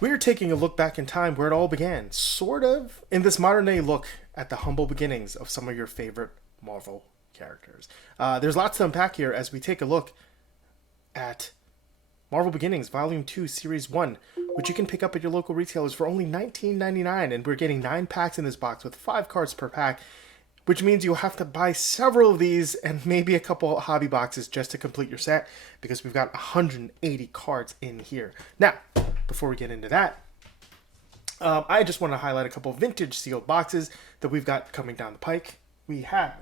We're taking a look back in time where it all began, sort of, in this modern day look at the humble beginnings of some of your favorite Marvel characters. There's lots to unpack here as we take a look at Marvel Beginnings Volume 2, Series 1, which you can pick up at your local retailers for only $19.99, and we're getting 9 packs in this box with 5 cards per pack, which means you'll have to buy several of these and maybe a couple hobby boxes just to complete your set, because we've got 180 cards in here. Now, before we get into that, I just want to highlight a couple vintage sealed boxes that we've got coming down the pike. We have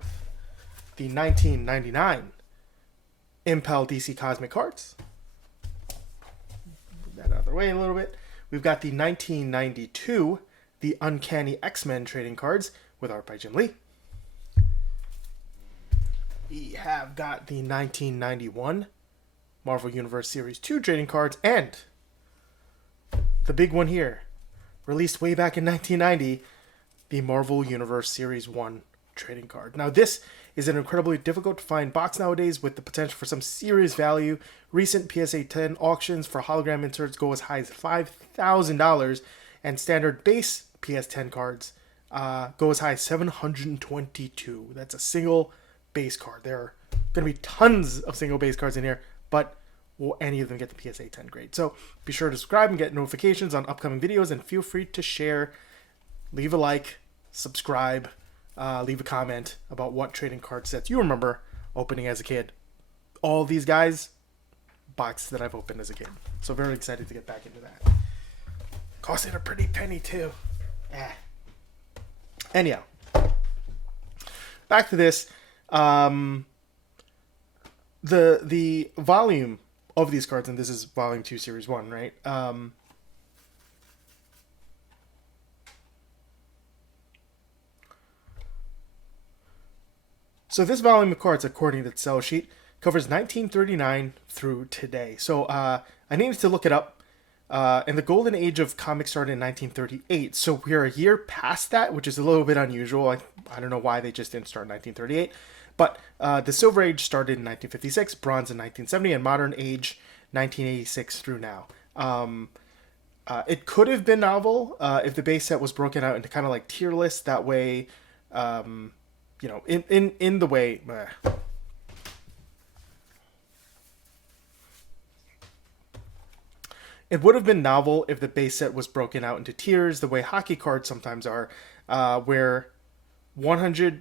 the 1999 Impel DC Cosmic cards. Move that out of the way a little bit. We've got the 1992 The Uncanny X-Men trading cards with art by Jim Lee. We have got the 1991 Marvel Universe Series 2 trading cards, and the big one here, released way back in 1990, the Marvel Universe Series 1 trading card. Now, this is an incredibly difficult to find box nowadays with the potential for some serious value. Recent PSA 10 auctions for hologram inserts go as high as $5,000, and standard base PS 10 cards go as high as $722. That's a single base card. There are going to be tons of single base cards in here, but will any of them get the PSA 10 grade? So be sure to subscribe and get notifications on upcoming videos, and feel free to share, leave a like, subscribe, leave a comment about what trading card sets you remember opening as a kid. All these guys, boxes that I've opened as a kid. So very excited to get back into that. Costed a pretty penny too. Anyhow, back to this. The volume of these cards, and this is Volume 2, Series 1, right? So this volume of cards, according to the sell sheet, covers 1939 through today. So I needed to look it up. And the golden age of comics started in 1938. So we're a year past that, which is a little bit unusual. I don't know why they just didn't start in 1938. But the Silver Age started in 1956, Bronze in 1970, and Modern Age 1986 through now. It could have been novel if the base set was broken out into kind of like tier lists. That way, in the way. It would have been novel if the base set was broken out into tiers, the way hockey cards sometimes are, where 100.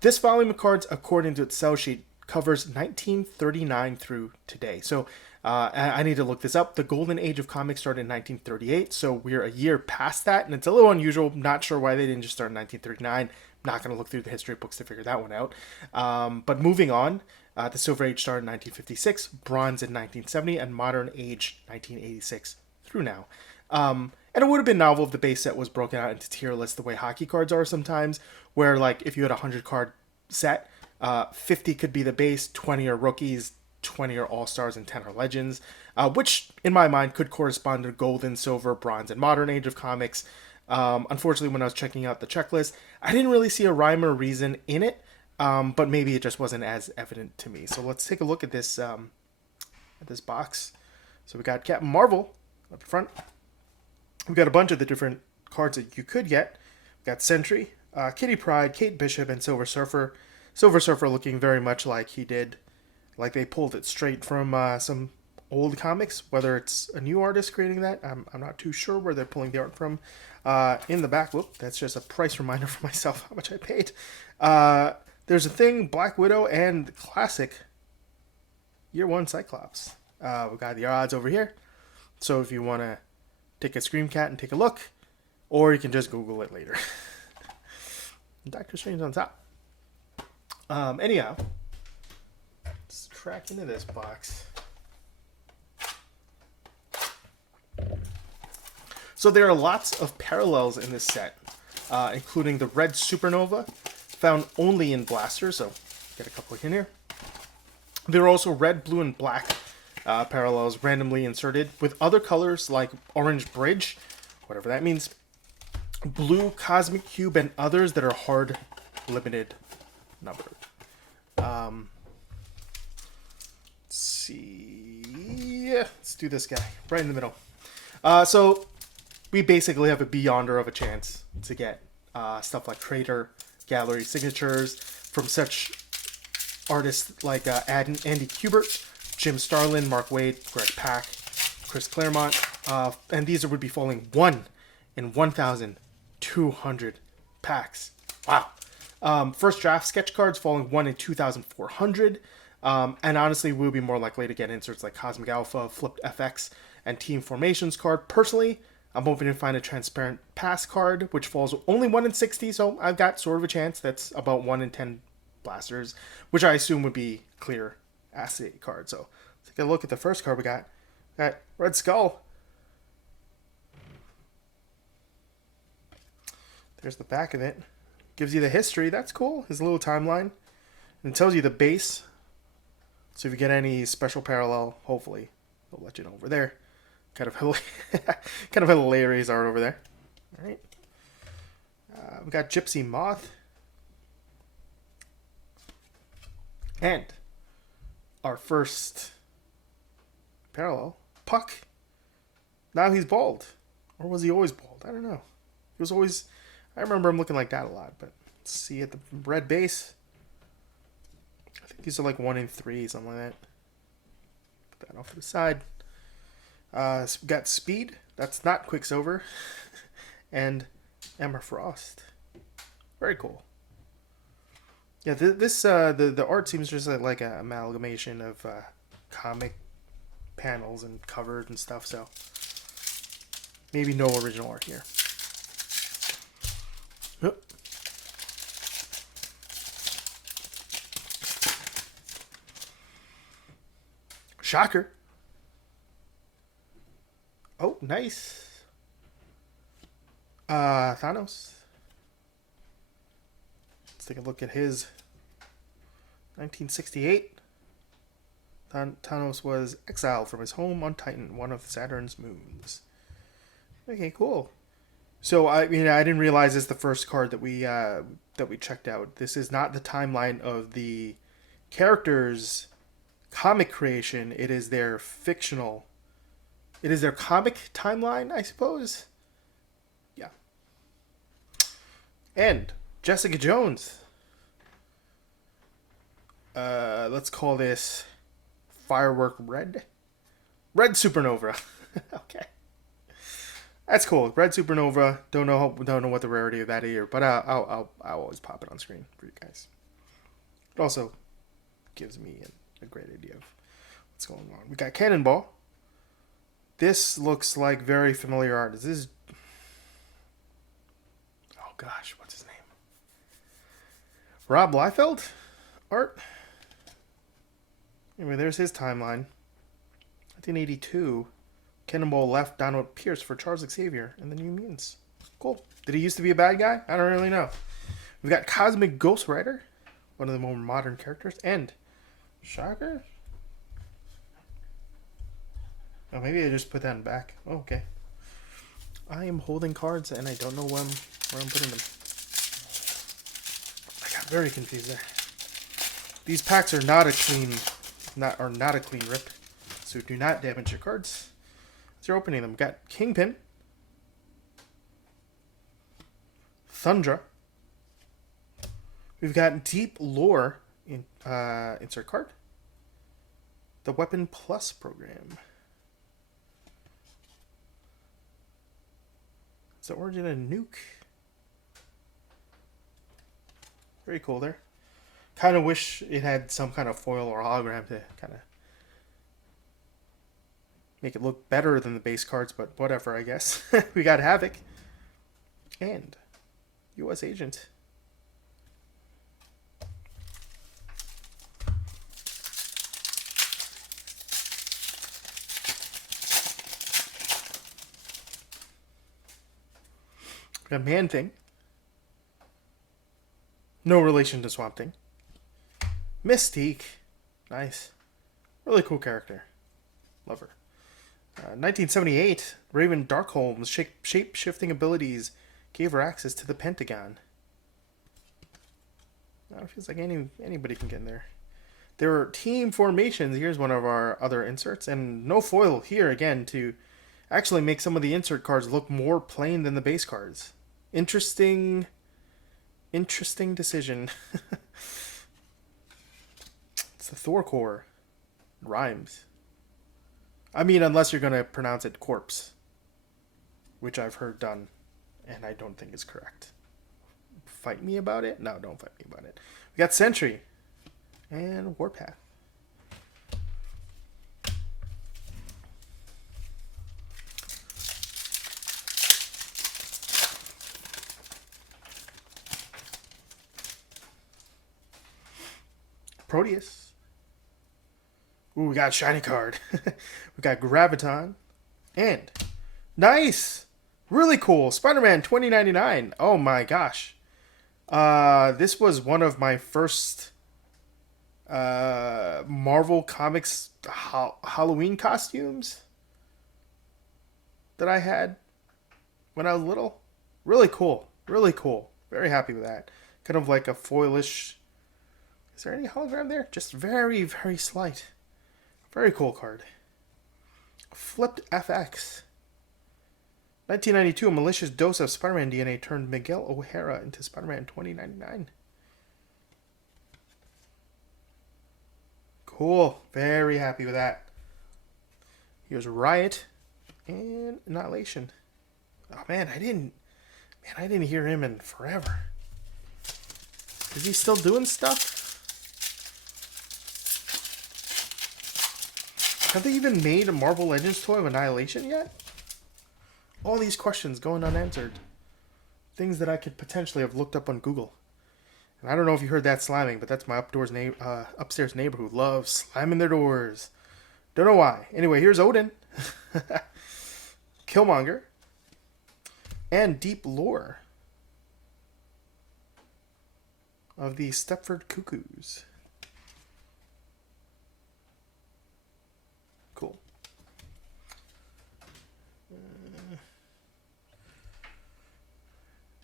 This volume of cards, according to its sell sheet, covers 1939 through today. So I need to look this up. The golden age of comics started in 1938, so we're a year past that, and it's a little unusual. Not sure why they didn't just start in 1939. Not going to look through the history books to figure that one out. But moving on, the Silver Age started in 1956, Bronze in 1970, and Modern Age 1986 through now. And it would have been novel if the base set was broken out into tier lists the way hockey cards are sometimes, where like if you had a 100-card set, 50 could be the base, 20 are rookies, 20 are all-stars, and 10 are legends, which in my mind could correspond to golden, silver, bronze, and modern age of comics. Unfortunately, when I was checking out the checklist, I didn't really see a rhyme or reason in it, but maybe it just wasn't as evident to me. So let's take a look at this box. So we got Captain Marvel up front. We've got a bunch of the different cards that you could get. We've got Sentry, Kitty Pryde, Kate Bishop, and Silver Surfer. Silver Surfer looking very much like he did, like they pulled it straight from some old comics. Whether it's a new artist creating that, I'm not too sure where they're pulling the art from. In the back, whoop, that's just a price reminder for myself how much I paid. There's a Thing, Black Widow, and classic Year 1 Cyclops. We've got the odds over here. So if you want to take a screencat and take a look, or you can just Google it later. Doctor Strange on top. Anyhow, let's track into this box. So there are lots of parallels in this set, including the red supernova, found only in blasters, so get a couple in here. There are also red, blue, and black parallels randomly inserted with other colors like orange bridge, whatever that means, blue cosmic cube, and others that are hard limited number. Let's see. Let's do this guy right in the middle. So we basically have a beyonder of a chance to get stuff like Trader Gallery signatures from such artists like Andy Kubert, Jim Starlin, Mark Waid, Greg Pak, Chris Claremont, and these would be falling 1 in 1,200 packs. Wow. First draft sketch cards falling 1 in 2,400. And honestly, we'll be more likely to get inserts like Cosmic Alpha, Flipped FX, and Team Formations card. Personally, I'm hoping to find a transparent pass card, which falls only 1 in 60, so I've got sort of a chance. That's about 1 in 10 blasters, which I assume would be clear assay card. So let's take a look at the first card we got. Got Red Skull. There's the back of it. Gives you the history. That's cool. His little timeline. And it tells you the base. So if you get any special parallel, hopefully they'll let you know over there. Kind of hilarious art over there. All right. We got Gypsy Moth. And our first parallel, Puck. Now he's bald. Or was he always bald? I don't know. He was always... I remember him looking like that a lot, but let's see at the red base. I think these are like 1 in 3, something like that. Put that off to the side. So we got Speed. That's not Quicksilver. And Emma Frost. Very cool. Yeah, the art seems just like an amalgamation of comic panels and covers and stuff, so maybe no original art here. Shocker. Oh, nice. Thanos. Let's take a look at his 1968. Thanos was exiled from his home on Titan, one of Saturn's moons. Okay, cool. So I didn't realize this is the first card that we checked out. This is not the timeline of the characters' comic creation. It is their fictional. It is their comic timeline, I suppose. Yeah. And Jessica Jones. Let's call this Firework Red. Red Supernova. Okay. That's cool. Red Supernova. Don't know what the rarity of that is, but I'll always pop it on screen for you guys. It also gives me a great idea of what's going on. We got Cannonball. This looks like very familiar art. Is this... Oh gosh, what's his name? Rob Liefeld art? Anyway, there's his timeline. 1982. Cannonball left Donald Pierce for Charles Xavier and the New Mutants. Cool. Did he used to be a bad guy? I don't really know. We've got Cosmic Ghost Rider, one of the more modern characters, and Shocker? Oh, maybe I just put that in back. Oh, okay. I am holding cards and I don't know where I'm putting them. I got very confused there. These packs are not a clean rip, so do not damage your cards as you're opening them. We've got Kingpin, Thundra. We've got Deep Lore insert card. The Weapon Plus program. It's the origin of Nuke. Very cool there. Kind of wish it had some kind of foil or hologram to kind of make it look better than the base cards, but whatever, I guess. We got Havoc and U.S. Agent. We got Man-Thing. No relation to Swamp Thing. Mystique. Nice. Really cool character. Love her. 1978. Raven Darkholm's shape-shifting abilities gave her access to the Pentagon. It feels like anybody can get in there. There are team formations. Here's one of our other inserts, and no foil here again to actually make some of the insert cards look more plain than the base cards. Interesting decision. It's the Thor core. It rhymes. I mean, unless you're gonna pronounce it corpse, which I've heard done, and I don't think is correct. Fight me about it? No, don't fight me about it. We got Sentry and Warpath. Proteus. Ooh, we got a shiny card. We got Graviton. And nice! Really cool. Spider-Man 2099. Oh my gosh. This was one of my first Marvel Comics Halloween costumes that I had when I was little. Really cool. Really cool. Very happy with that. Kind of like a foilish. Is there any hologram there? Just very, very slight. Very cool card. Flipped FX. 1992, a malicious dose of Spider-Man DNA turned Miguel O'Hara into Spider-Man 2099. Cool. Very happy with that. Here's Riot and Annihilation. Oh man, I didn't hear him in forever. Is he still doing stuff? Have they even made a Marvel Legends toy of Annihilation yet? All these questions going unanswered. Things that I could potentially have looked up on Google. And I don't know if you heard that slamming, but that's my upstairs neighbor who loves slamming their doors. Don't know why. Anyway, here's Odin. Killmonger. And Deep Lore of the Stepford Cuckoos. Cool.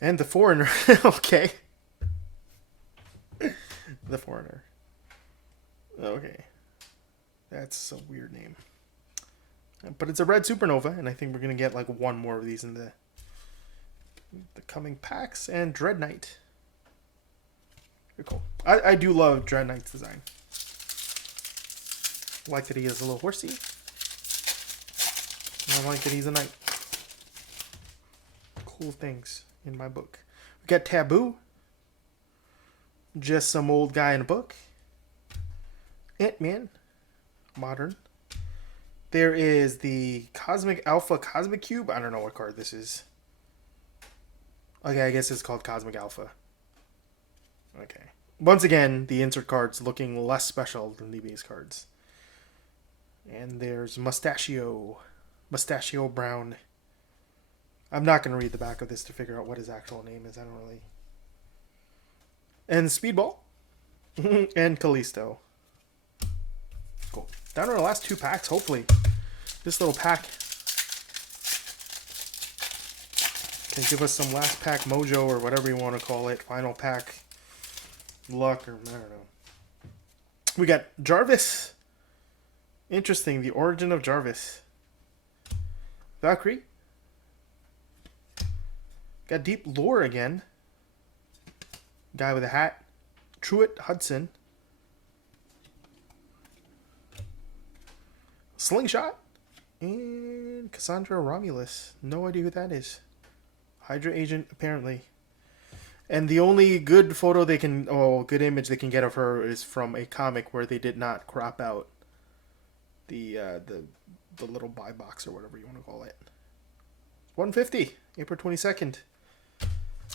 And the Foreigner. Okay. The Foreigner. Okay. That's a weird name. But it's a red supernova, and I think we're going to get like one more of these in the coming packs. And Dread Knight. Very cool. I do love Dread Knight's design. I like that he is a little horsey. And I like that he's a knight. Cool things in my book. We got Taboo. Just some old guy in a book. Ant-Man. Modern. There is the Cosmic Alpha Cosmic Cube. I don't know what card this is. Okay, I guess it's called Cosmic Alpha. Okay. Once again, the insert cards looking less special than the base cards. And there's Mustachio. Mustachio Brown. I'm not going to read the back of this to figure out what his actual name is. I don't really. And Speedball. And Callisto. Cool. Down to our last two packs, hopefully. This little pack can give us some last pack mojo or whatever you want to call it. Final pack luck or I don't know. We got Jarvis. Interesting. The origin of Jarvis. Valkyrie. Got Deep Lore again. Guy with a hat. Truett Hudson. Slingshot. And Cassandra Romulus. No idea who that is. Hydra agent, apparently. And the only good photo they can, good image they can get of her is from a comic where they did not crop out the little buy box or whatever you want to call it. 150, April 22nd.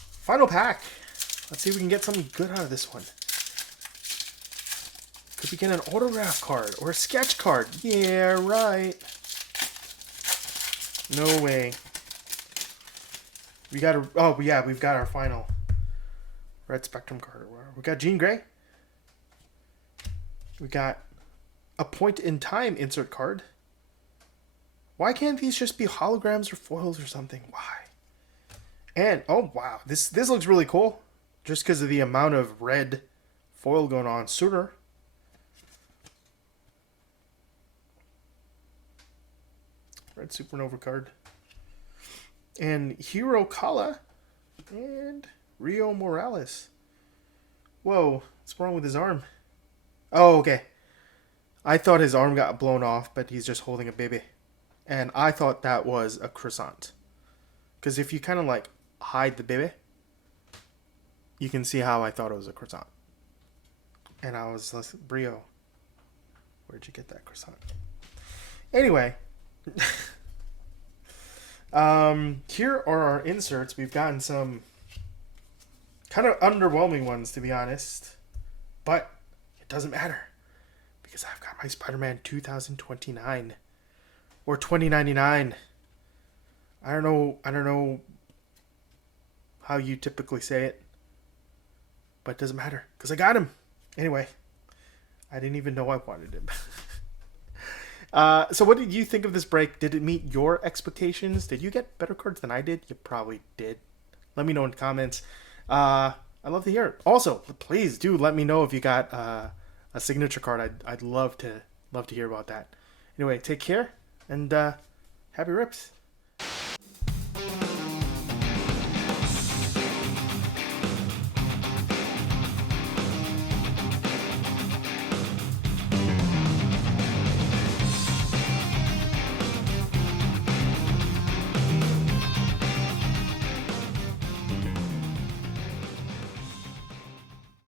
Final pack. Let's see if we can get something good out of this one. Could we get an autograph card or a sketch card? Yeah, right. No way. We got we've got our final Red Spectrum card or whatever. We got Jean Grey. We got a point in time insert card. Why can't these just be holograms or foils or something? Why? And oh wow, this looks really cool. Just because of the amount of red foil going on. Suitor. Red supernova card. And Hero Kala. And Rio Morales. Whoa, what's wrong with his arm? Oh, okay. I thought his arm got blown off, but he's just holding a baby. And I thought that was a croissant. Because if you kind of like hide the baby, you can see how I thought it was a croissant. And I was like, Brio, where'd you get that croissant? Anyway, here are our inserts. We've gotten some kind of underwhelming ones, to be honest. But it doesn't matter. Because I've got my Spider-Man 2029. Or 2099. I don't know how you typically say it. But it doesn't matter. Because I got him. Anyway. I didn't even know I wanted him. So what did you think of this break? Did it meet your expectations? Did you get better cards than I did? You probably did. Let me know in the comments. I'd love to hear it. Also, please do let me know if you got a signature card. I'd love to hear about that. Anyway, take care and happy rips.